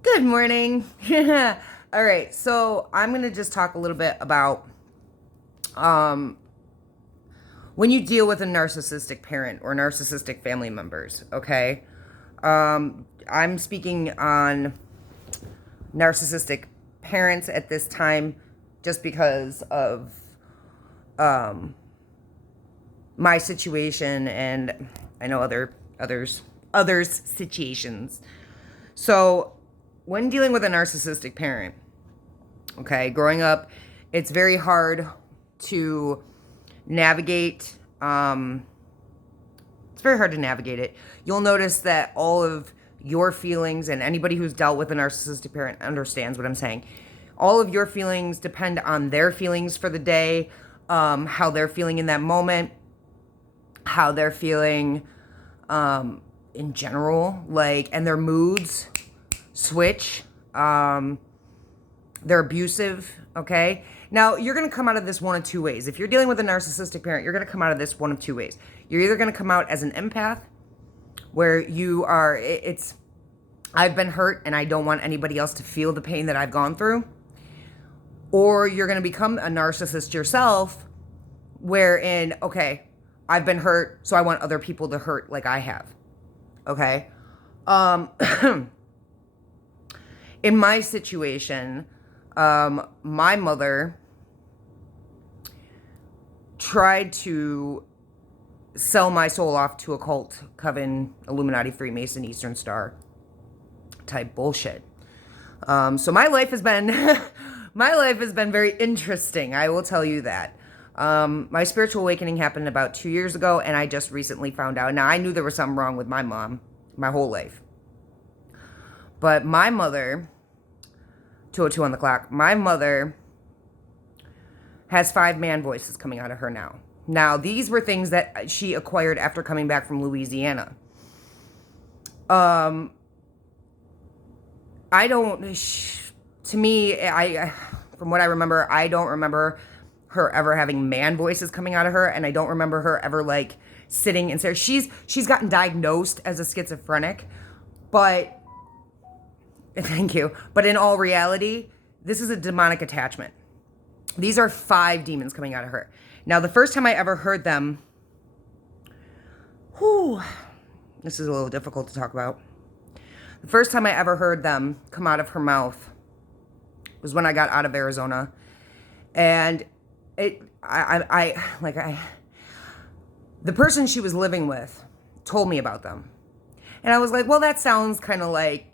Good morning. All right, so I'm gonna just talk a little bit about um, when you deal with a narcissistic parent or narcissistic family members. Okay, I'm speaking on narcissistic parents at this time, just because of um, my situation, and I know others situations. So when dealing with a narcissistic parent, okay, growing up, it's very hard to navigate. It's very hard to navigate it. You'll notice that all of your feelings, and anybody who's dealt with a narcissistic parent understands what I'm saying. All of your feelings depend on their feelings for the day, how they're feeling in that moment, how they're feeling in general, like, and their moods switch. They're abusive, okay? Now, you're going to come out of this one of two ways. If you're dealing with a narcissistic parent, you're going to come out of this one of two ways. You're either going to come out as an empath, where you are, I've been hurt and I don't want anybody else to feel the pain that I've gone through. Or you're going to become a narcissist yourself, wherein, okay, I've been hurt, so I want other people to hurt like I have, okay? In my situation, my mother tried to sell my soul off to a cult, coven, Illuminati, Freemason, Eastern Star type bullshit. So my life has been my life has been very interesting. I will tell you that. My spiritual awakening happened about 2 years ago, and I just recently found out. Now, I knew there was something wrong with my mom my whole life. But my mother, 2:02 on the clock, my mother has 5 man voices coming out of her now. Now, these were things that she acquired after coming back from Louisiana. I don't, to me, from what I remember, I don't remember her ever having man voices coming out of her, and I don't remember her ever, like, sitting and saying, she's gotten diagnosed as a schizophrenic, but, thank you, but in all reality, this is a demonic attachment. These are 5 demons coming out of her. Now, the first time I ever heard them, this is a little difficult to talk about. The first time I ever heard them come out of her mouth was when I got out of Arizona. And the person she was living with told me about them. And I was like, well, that sounds kind of like,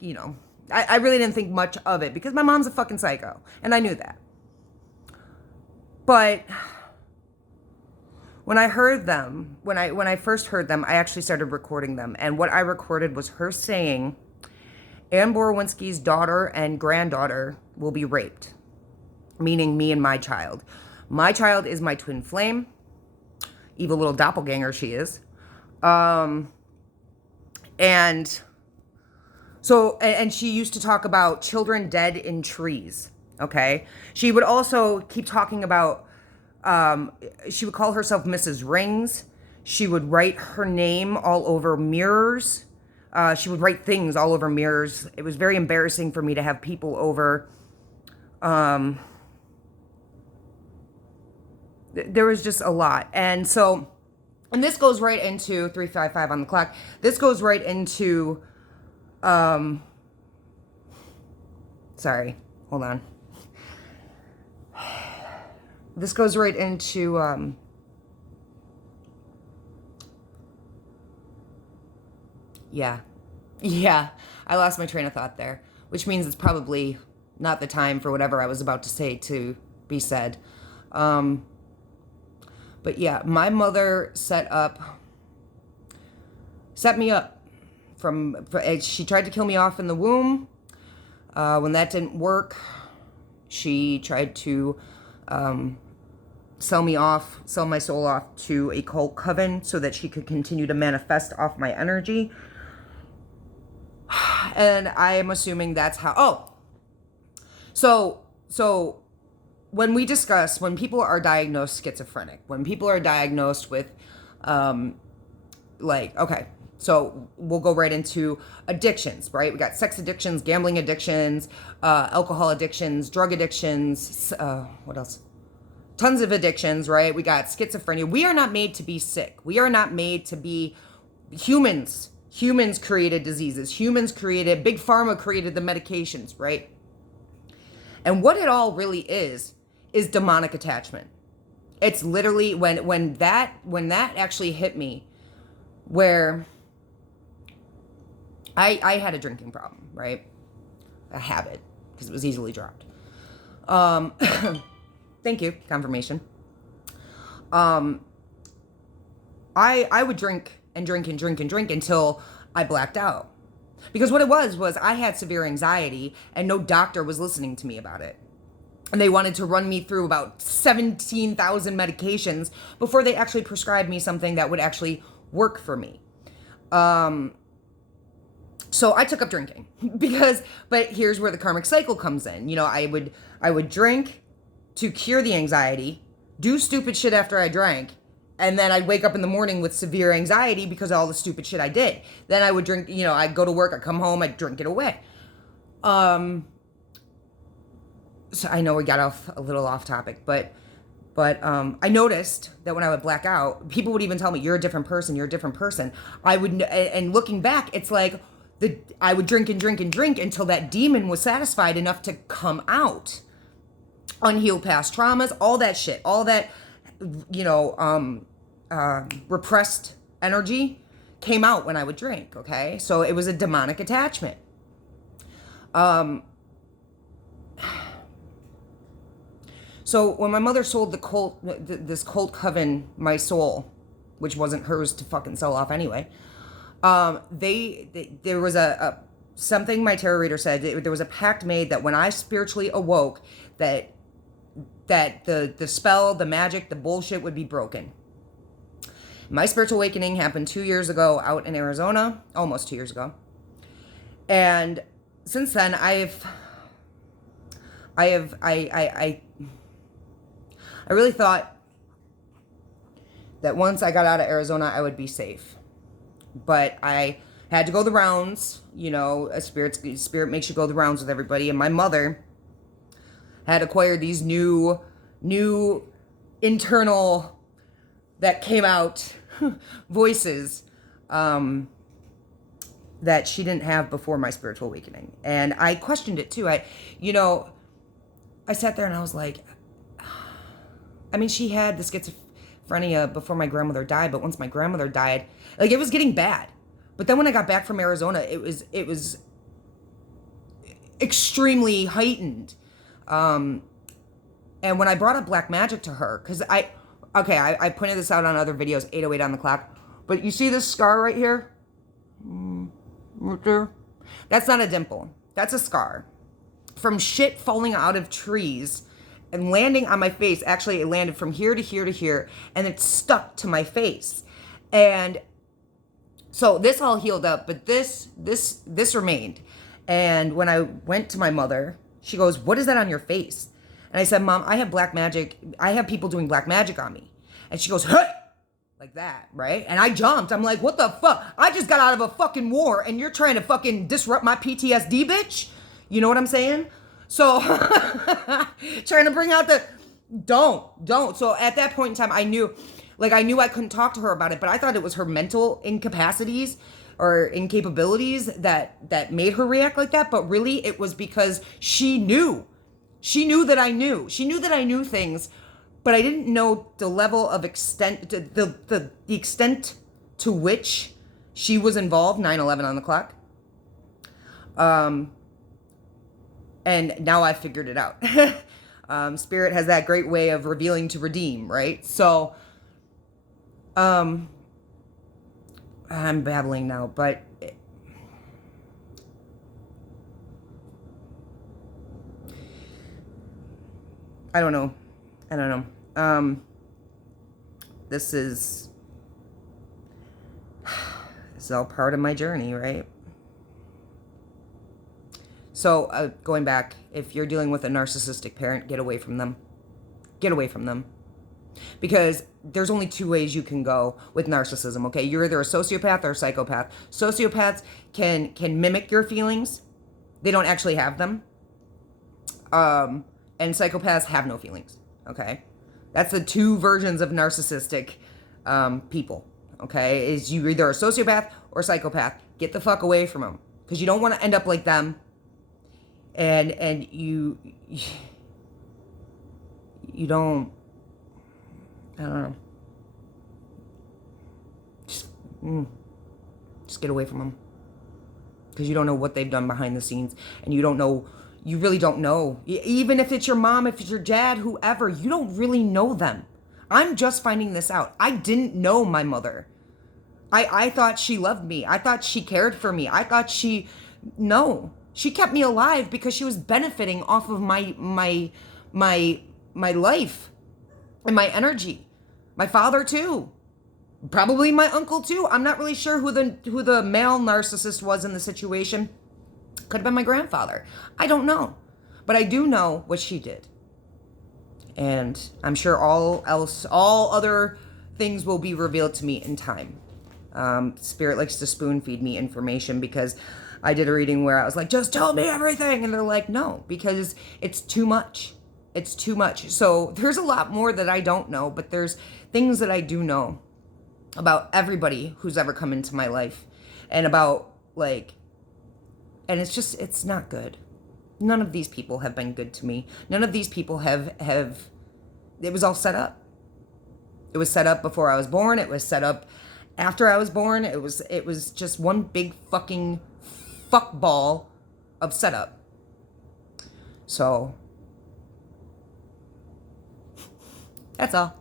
I really didn't think much of it because my mom's a fucking psycho. And I knew that. But when I heard them, when I first heard them, I actually started recording them. And what I recorded was her saying, Anne Borowinski's daughter and granddaughter will be raped, meaning me and my child. My child is my twin flame, evil little doppelganger she is. And she used to talk about children dead in trees, okay? She would also keep talking about, she would call herself Mrs. Rings. She would write her name all over mirrors. She would write things all over mirrors. It was very embarrassing for me to have people over. There was just a lot. And this goes right into 355 on the clock. This goes right into, sorry, hold on. This goes right into, yeah, I lost my train of thought there, which means it's probably not the time for whatever I was about to say to be said. But yeah, my mother set me up she tried to kill me off in the womb. When that didn't work, she tried to sell my soul off to a cult coven so that she could continue to manifest off my energy. And I am assuming that's how, so when people are diagnosed schizophrenic, when people are diagnosed with, okay, So we'll go right into addictions, right? We got sex addictions, gambling addictions, alcohol addictions, drug addictions, what else? Tons of addictions, right? We got schizophrenia. We are not made to be sick. We are not made to be humans. Humans created diseases. Big Pharma created the medications, right? And what it all really is demonic attachment. It's literally when that actually hit me, where I had a drinking problem, right? A habit, because it was easily dropped. Thank you, confirmation. I would drink and drink and drink and drink until I blacked out. Because what it was I had severe anxiety and no doctor was listening to me about it. And they wanted to run me through about 17,000 medications before they actually prescribed me something that would actually work for me. So I took up drinking but here's where the karmic cycle comes in. You know, I would drink to cure the anxiety, do stupid shit after I drank, and then I'd wake up in the morning with severe anxiety because of all the stupid shit I did. Then I would drink, you know, I'd go to work, I'd come home, I'd drink it away. So I know we got a little off topic, but I noticed that when I would black out, people would even tell me, you're a different person. And looking back, it's like I would drink and drink and drink until that demon was satisfied enough to come out. Unhealed past traumas, all that shit, all that, you know, repressed energy came out when I would drink, okay? So it was a demonic attachment. So when my mother sold this cult coven my soul, which wasn't hers to fucking sell off anyway, there was something my tarot reader said. There was a pact made that when I spiritually awoke, that the spell, the magic, the bullshit would be broken. My spiritual awakening happened 2 years ago out in Arizona, almost 2 years ago. And since then, I really thought that once I got out of Arizona, I would be safe. But I had to go the rounds, you know, spirit makes you go the rounds with everybody. And my mother had acquired these new internal, that came out, voices that she didn't have before my spiritual awakening. And I questioned it too. I sat there and I was like, I mean, she had the schizophrenia before my grandmother died, but once my grandmother died, like, it was getting bad. But then when I got back from Arizona, it was extremely heightened. And when I brought up black magic to her, because I pointed this out on other videos, 808 on the clock, but you see this scar right here? Right there? That's not a dimple. That's a scar. From shit falling out of trees and landing on my face. Actually, it landed from here to here to here, and it stuck to my face. And so this all healed up, but this remained. And when I went to my mother, she goes, "What is that on your face?" And I said, "Mom, I have black magic. I have people doing black magic on me." And she goes, "Hey!" Like that, right? And I jumped. I'm like, "What the fuck? I just got out of a fucking war, and you're trying to fucking disrupt my PTSD, bitch?" You know what I'm saying? So, trying to bring out don't. So at that point in time, I knew I couldn't talk to her about it, but I thought it was her mental incapacities or incapabilities that made her react like that. But really, it was because she knew that I knew. She knew that I knew things, but I didn't know the level of extent, the extent to which she was involved. 9/11 on the clock. And now I figured it out. Spirit has that great way of revealing to redeem, right? So, I'm babbling now, but I don't know. This is all part of my journey, right? So, going back, if you're dealing with a narcissistic parent, get away from them. Get away from them. Because there's only two ways you can go with narcissism, okay? You're either a sociopath or a psychopath. Sociopaths can mimic your feelings. They don't actually have them. And psychopaths have no feelings, okay? That's the two versions of narcissistic people, okay? Is you either a sociopath or a psychopath. Get the fuck away from them, because you don't want to end up like them. And you don't, I don't know. Just get away from them. Because you don't know what they've done behind the scenes. And you don't know, you really don't know. Even if it's your mom, if it's your dad, whoever, you don't really know them. I'm just finding this out. I didn't know my mother. I thought she loved me. I thought she cared for me. I thought no. She kept me alive because she was benefiting off of my life and my energy. My father too. Probably my uncle too. I'm not really sure who the male narcissist was in the situation. Could have been my grandfather. I don't know. But I do know what she did. And I'm sure all other things will be revealed to me in time. Spirit likes to spoon feed me information, because I did a reading where I was like, just tell me everything. And they're like, no, because it's too much. It's too much. So there's a lot more that I don't know, but there's things that I do know about everybody who's ever come into my life, and about and it's not good. None of these people have been good to me. None of these people have, it was all set up. It was set up before I was born. It was set up after I was born. It was just one big fucking fuck ball of setup. So that's all.